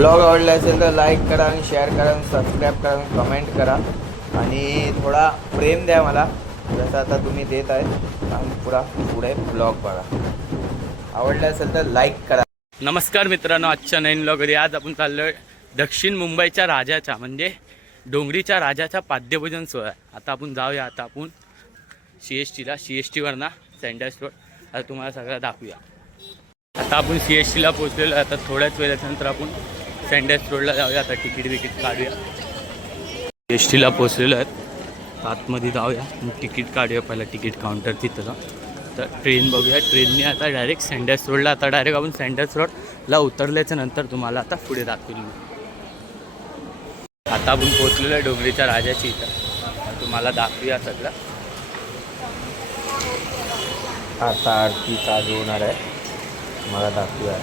Blog आवडला असेल तर लाईक करा आणि शेअर करा आणि सबस्क्राईब करा आणि कमेंट करा आणि थोडा प्रेम द्या मला जसं आता तुम्ही देत आहे आणि पुढे ब्लॉग बघा. आवडला असेल तर लाईक करा. नमस्कार मित्रांनो, आजच्या नवीन ब्लॉगमध्ये आज आपण चाललो आहे दक्षिण मुंबईच्या राजाच्या म्हणजे डोंगरीच्या राजाच्या पाद्यपूजन सोहळा. आता आपण जाऊया. आता आपण CSTला CSTवरनं सँडल्स रोड आता तुम्हाला सगळं दाखवूया. आता आपण CSTला पोहोचलेलो. आता थोड्याच वेळानंतर आपण सँडल्स रोडला जाऊया. आता तिकीट काढूया. CSTला पोहोचलेलो आहेत. आतमध्ये जाऊया, तिकीट काढूया. पहिला तिकीट काउंटर तिथं तर ट्रेन बघूया. ट्रेनने आता डायरेक्ट सँडल्स रोडला आता डायरेक्ट आपण सँडल्स रोडला उतरल्याच्या नंतर तुम्हाला आता पुढे दाखवली. आता आपण पोहोचलेलो आहे डोंगरीच्या राजाची इथं. तुम्हाला दाखवूया सगळं. आता आरती चालू होणार आहे, मला दाखवूया.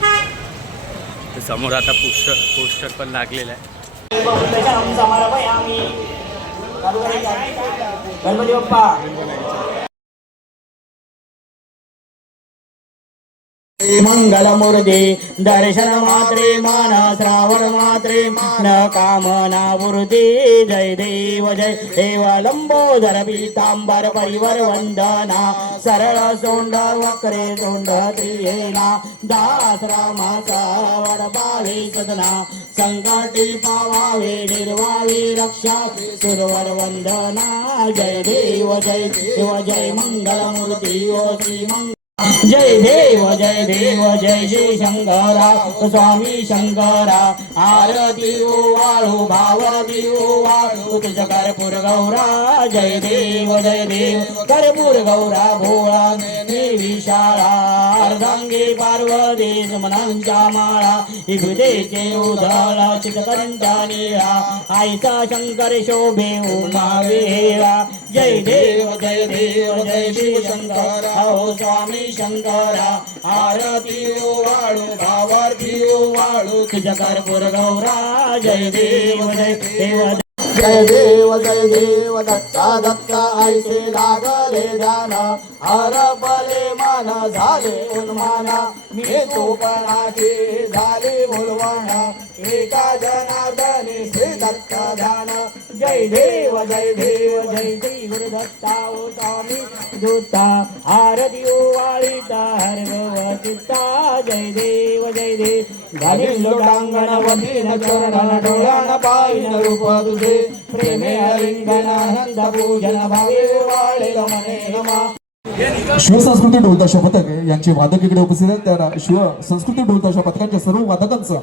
समोर आता पोस्टर पण लागलेलं आहे. गणपती बाप्पा मंगलमूर्ती दर्शन मात्रे मान श्रावण मात्रे न कामना वृद्धी. जय देव जय देव लंबोदर पीतांबर परिवर वंदना सरळ सोंड वक्रे सोंड त्रियेना दास रामाचा वडपावे सदना संकटी पावावे निर्वावे रक्षा सुरवर वंदना. जय देव जय मंगलमूर्ती ओ श्री मंगल. जय देव जय श्री शंकरा स्वामी शंकरा. आरती वाळू भावरती वाळू तुझ कर्पूर गौरा. जय देव कर्पूर गौरा भोळा निर्विशाळा. अर्धांगी पार्वती सुमनांच्या माळा विभुदेचे उधळ चितकंठा निळा. आईचा शंकर शोभे उमा वेळा. जय देव जय शिव शंकरा हो स्वामी शंकरा. आरती वाळू भावार्थी वाळू तुझ कर्पूर गौरा. जय देव जय देव दत्ता दत्ता ऐसे लागले ध्यान. हरपले मन झाले उन्माना. मी तोपणाचे झाले बोलवान. एका जनार्दनी श्री दत्त ध्यान. जय देव जय श्री गुरुदत्ता ओ स्वामी दूता. आरती वाळीता हरगवचिता. जय देव घालीन लोटांगण वधीन चरण डोळ्यान पाहिन रूप तुझे. प्रेमे हरिंगण पूजन भावे वाळेल मने नमा. शिवसंस्कृती ढोलताशा पथक यांचे वादक इकडे उपस्थित आहेत. त्या शिवसंस्कृती ढोलताशा पथकांच्या सर्व वादकांचं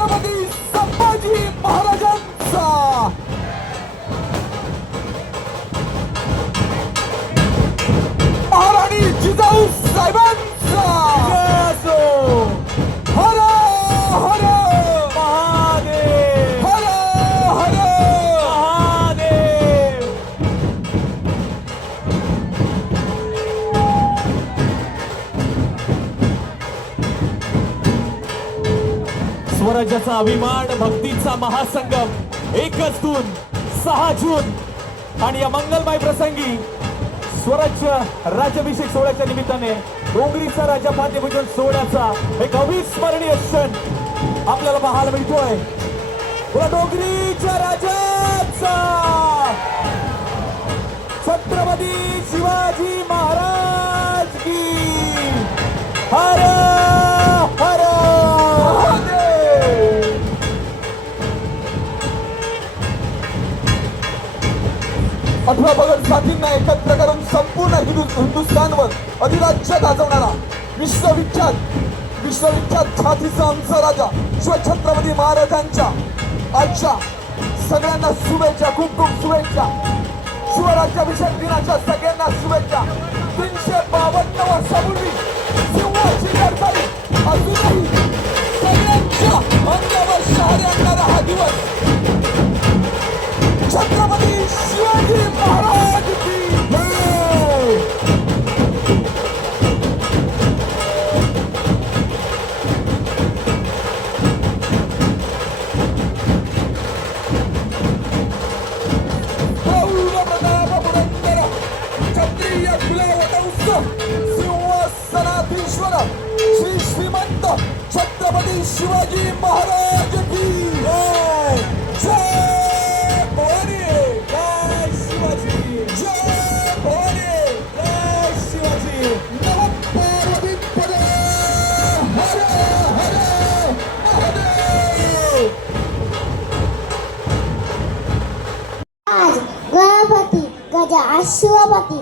छत्रपती संभाजी महाराजांचा महाराणी जिजाऊ साहेबांचा हर हर महादेव हर हर महादेव स्वराज्याचा अभिमान भक्तीचा महासंगम 1 जून 6 जून आणि या मंगलमय प्रसंगी स्वराज्य राज्याभिषेक सोहळ्याच्या निमित्ताने डोंगरीचा राजा पाद्यभूषण सोहळ्याचा एक अविस्मरणीय क्षण आपल्याला पाहायला मिळतोय. या डोंगरीच्या राजाचा छत्रपती शिवाजी महाराज की हर हर महादेव. 18 भगत साथींना एकत्र करून संपूर्ण हिंदुस्थानवर अधिराज्य गाजवणारा विश्वविख्यात छातीचा आमचा राजा शिवछत्रपती महाराजांच्या आजच्या सगळ्यांना शुभेच्छा, खूप खूप शुभेच्छा. शिवराज्याभिषेक दिनाच्या सगळ्यांना शुभेच्छा. 352 वर्षापूर्वी सिंहाची लढाई अजूनही सगळ्यांच्या अंगावर शहारे आणणारा हा दिवस छत्रपती शिवाजी महाराज की जय. क्षत्रिय कुलवंश सिंहासनाधीश्वर श्री श्रीमंत छत्रपती शिवाजी महाराज की जय. जय भवानी, जय शिवाजी, जय भवानी, जय शिवाजी. नमः पार्वतीपदे हर हर महादेव. आज गणपती गजा अश्वपती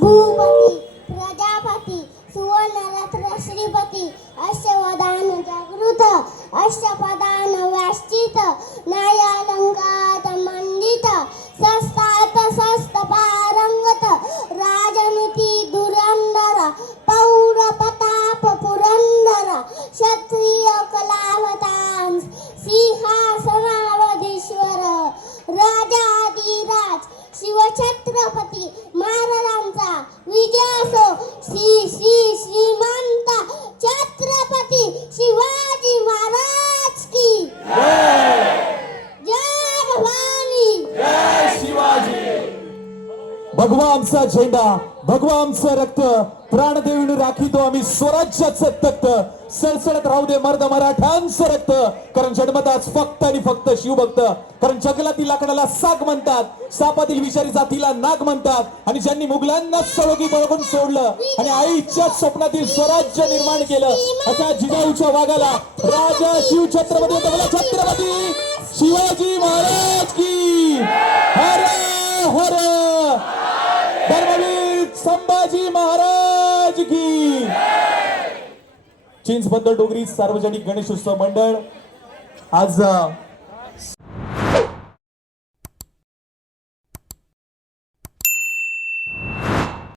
भूपती प्रजापती सुवर्णरत्न श्रीपती अष्टवदान जागृत अष्टपदान व्याश्चित न्यायालंकात मंडित सस्तात सस्तपारंगत राजनीती धुरंधर पौर प्रताप पुरंदर क्षत्रिय कलावतांस सिंहासनावधीश्वर राजाधिराज शिवछत्रपती महाराजांचा विजय असो. श्री श्री श्रीमंत छत्रपती शिवाजी महाराज की जय भवानी, जय शिवाजी. भगवा आमचा झेंडा, भगवा आमचं रक्त, प्राणदेवीने राखीतो आम्ही स्वराज्याचं तख्त. सळसळत राहू दे मर्द मराठ्यांचं रक्त, कारण जन्मताच फक्त आणि फक्त शिवभक्त. कारण जंगलातील लाकडाला साग म्हणतात, सापातील विषारी जातीला नाग म्हणतात. आणि ज्यांनी मुघलांना सळोगी बळगून सोडलं आणि आईच्या स्वप्नातील स्वराज्य निर्माण केलं, अशा जिजाऊच्या वाघाला राजा शिवछत्रपती छत्रपती शिवाजी महाराज की हर हर. धर्मवीर संभाजी महाराज की. चिंचबंदर डोंगरी सार्वजनिक गणेशोत्सव मंडळ आज